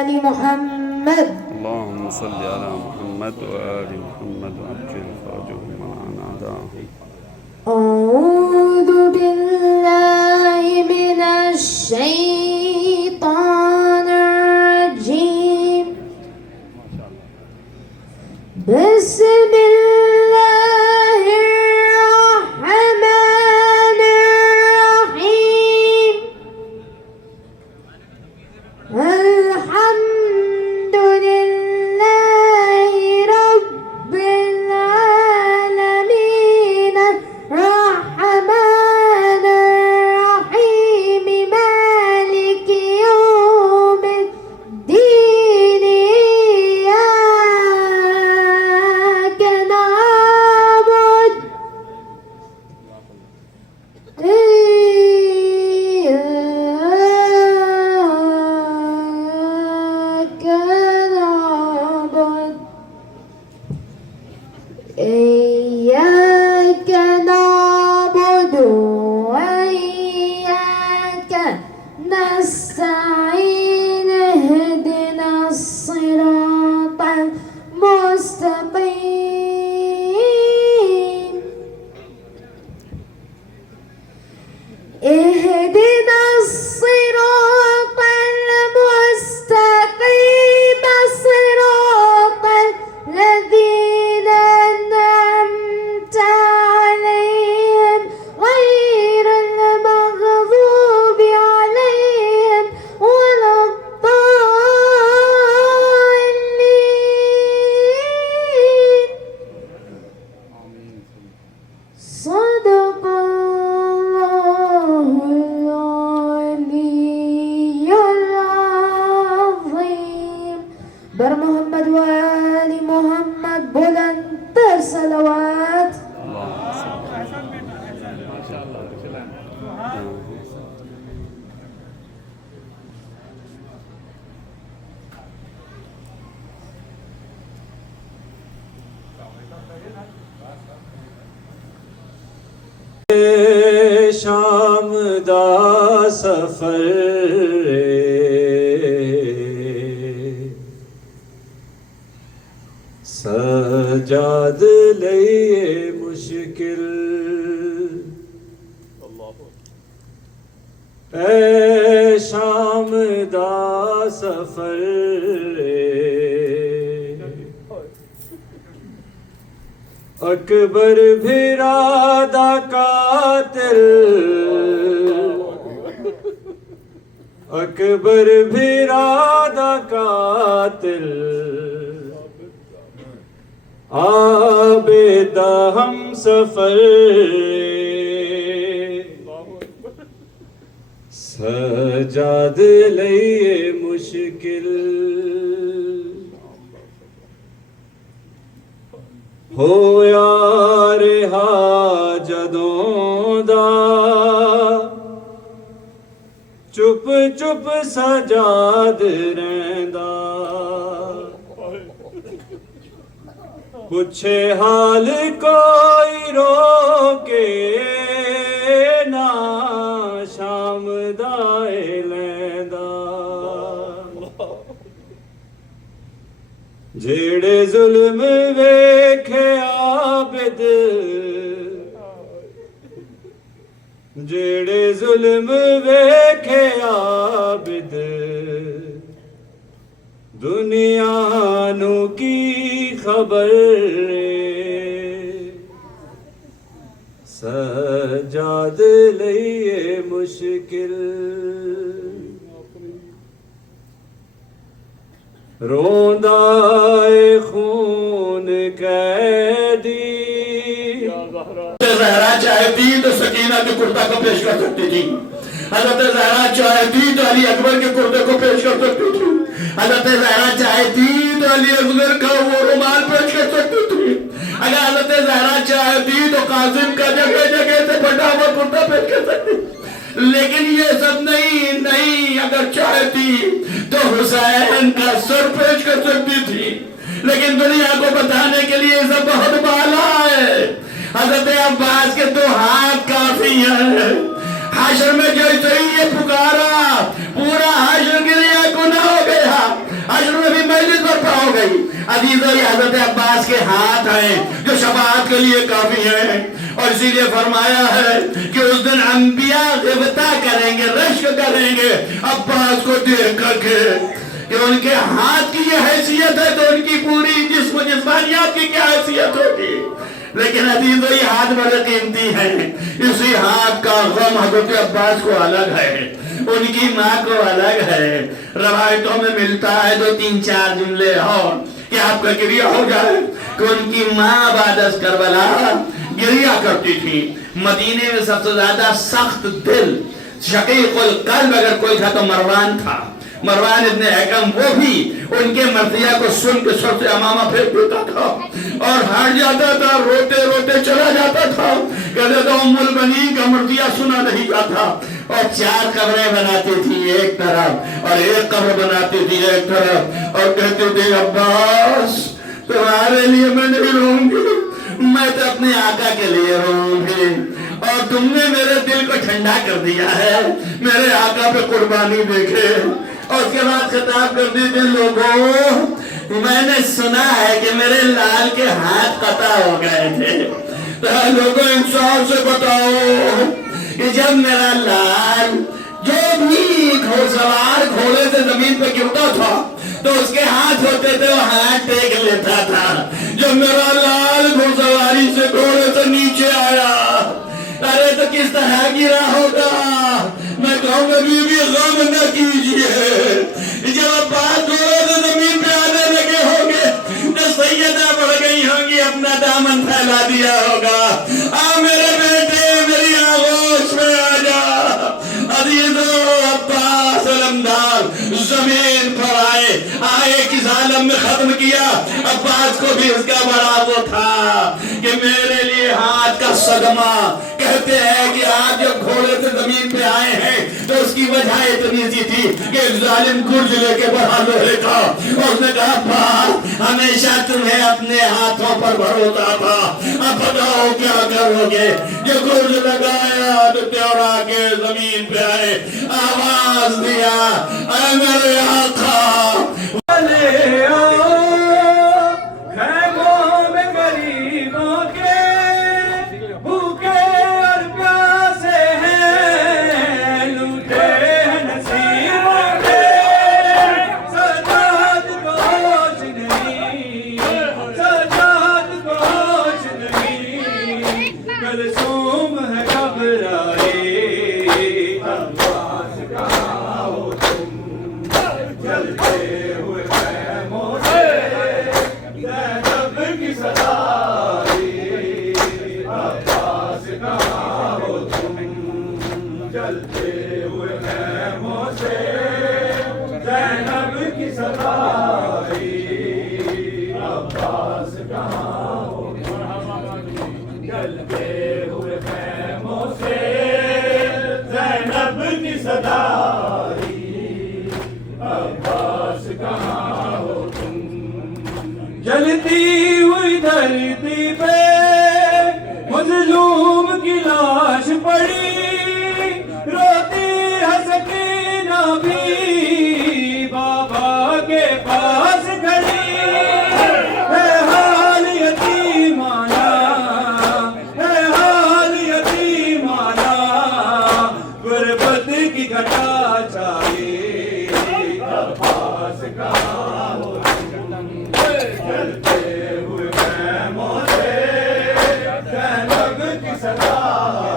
آل محمد اللهم صل على محمد وآل محمد وعجل فرجهم عن أعدائهم. أعوذ بالله من الشيطان الرجيم. بسم الله الرحمن الرحيم. الحمد لله رب العالمين الرحمن الرحيم مالك يوم الدين. إياك نعبد إياك نعبد وإياك نستعين. اهدنا الصراط المستقيم. اهدنا الصراط المستقيم صراط الذين أنعمت عليهم غير المغضوب عليهم ولا الضالين. صدق الله العلي العظيم. بر محمد و آل محمد بلندتر صلوات. اللهم صل شام دا سفر سجاد لئے مشکل. اے شام دا سفر اکبر بھیرا دا قاتل. اکبر بھیرا دا قاتل آبیدہ ہم سفر سجاد لئے مشکل. ہو یار حاجدوں دا چپ چپ سجاد رہندا. پوچھے حال کوئی روکے نہ شام دائے لیندا. جیڑے ظلم ویکھے عابد جیڑے ظلم ویکھے عابد دنیا نو کی خبر. سجاد لئے مشکل روندا اے خون قیدی. زہرا چاہتی تو سکینہ کے کرتا کو پیش کر سکتی تھی. حضرت زہرا چاہتی تو علی اکبر کے کرتے کو پیش کر سکتی تھی. حضرت زہرا چاہتی تو علی اکبر کا وہ رومال پیش کر سکتی تھی. اگر حضرت زہرا چاہتی تو قاسم کا جگہ جگہ سے پھٹا ہوا کرتا پیش کر سکتی. لیکن یہ سب نہیں اگر چاہتی تو حسین کا سر پیش کر سکتی تھی. لیکن دنیا کو بتانے کے لیے سب بہت بالا ہے. حضرت عباس کے 2 ہاتھ کافی ہیں. حشر میں جیسے ہی یہ پکارا پورا حشر گریا گناہ ہو گیا. عزیزو یہ حضرت عباس کے ہاتھ ہیں جو شفاعت کے لیے کافی ہیں، اور اسی لیے فرمایا ہے کہ اس دن انبیاء غبطہ کریں گے، رشک کریں گے عباس کو دیکھ کر کے کہ ان کے ہاتھ کی یہ حیثیت ہے تو ان کی پوری جسم و جسمانیات کی کیا حیثیت ہوگی۔ لیکن عزیزو یہ ہاتھ بڑے قیمتی ہیں، اسی ہاتھ کا غم حضرت عباس کو الگ ہے، ان کی ماں کو الگ ہے۔ روایتوں میں ملتا ہے 2-3-4 جملے اور کہ آپ کا گریہ ہو جائے کہ ان کی ماں بعد از کربلا گریہ کرتی تھی۔ مدینے میں سب سے زیادہ سخت دل شقیق القلب اگر کوئی تھا تو مروان تھا، مروان ابن حکم، وہ بھی ان کے مرثیہ کو سن کے سر سے امامہ پھینک دیتا تھا اور ہٹ جاتا تھا، روتے روتے چلا جاتا تھا، کہتے تھے ام البنین کا مرثیہ سنا نہیں جاتا، اور 4 قبریں بناتی تھی ایک طرف اور ایک قبر بناتی تھی ایک طرف، اور کہتے تھے عباس تمہارے لیے میں نہیں رہوں گی، میں تو اپنے آقا کے لیے رہوں گی، اور تم نے میرے دل کو ٹھنڈا کر دیا ہے، میرے آقا پہ قربانی دیکھے۔ اور اس کے بعد خطاب کرتی تھی، لوگوں میں نے سنا ہے کہ میرے لال کے ہاتھ قطع ہو گئے تھے، لوگوں انصاف سے بتاؤ کہ جب میرا لال جو بھی گھوڑسوار گھوڑے سے زمین پہ گرتا تھا تو اس کے ہاتھ ہوتے تھے وہ ہاتھ ٹیک لیتا تھا، جب میرا لال گھوڑسواری سے گھوڑے سے نیچے آیا، ارے تو کس طرح گرا ہوگا، میں کہوں گا بھی غم نہ کیجئے، جب عباس گھوڑے سے زمین پہ آنے لگے ہوں گے تو سیدہ بڑھ گئی ہوں گی، اپنا دامن پھیلا دیا ہوگا، آ میرے بیٹے میری آغوش میں آ جا۔ عزیزو عباس علمدار زمین پر آئے کس عالم میں ختم کیا، عباس کو بھی اس کا بڑا وہ تھا کہ میرے لیے ہاتھ کا صدمہ، کہتے ہیں کہ آپ جب گھوڑے سے زمین پہ آئے ہیں تو اس کی وجہ اتنی سی تھی کہ ایک ظالم گرج لے کے بڑھا لوہے کا، اور اس نے کہا عباس ہمیشہ تمہیں اپنے ہاتھوں پر بھروسہ تھا، اب بتاؤ کیا کرو گے، یہ گرج لگایا تو تیورا کے زمین پہ آئے، آواز دیا اے میرے آقا لے آؤ خیموں میں غریبوں کے، بھوکے اور پیاسے ہیں، لوٹے ہیں نصیبوں کے، سجاد کچھ نہیں، سجاد کچھ نہیں، کلثوم ہے گھبرائی، عباس کہاں ہو تم، جلتے ہوئے خیموں سے زینب کی صدائی، عباس کہاں ہو تم، جلتے ہوئے خیموں سے زینب کی صدائی، عباس کہاں ہو تم، جلتے ہوئے خیموں سے زینب کی صدائی، عباس کہاں ہو تم، جلتی ہوئی دھرتی پہ مظلوم کی لاش پڑی، روتی ہے سکینہ بھی بابا کے پاس کھڑی، ہے حال یتیمانہ، ہے حال یتیمانہ، غربت کی گھٹا چھائی، عباس کہاں ہو تم، جلتے ہوئے خیموں سے زینب کی صدائی،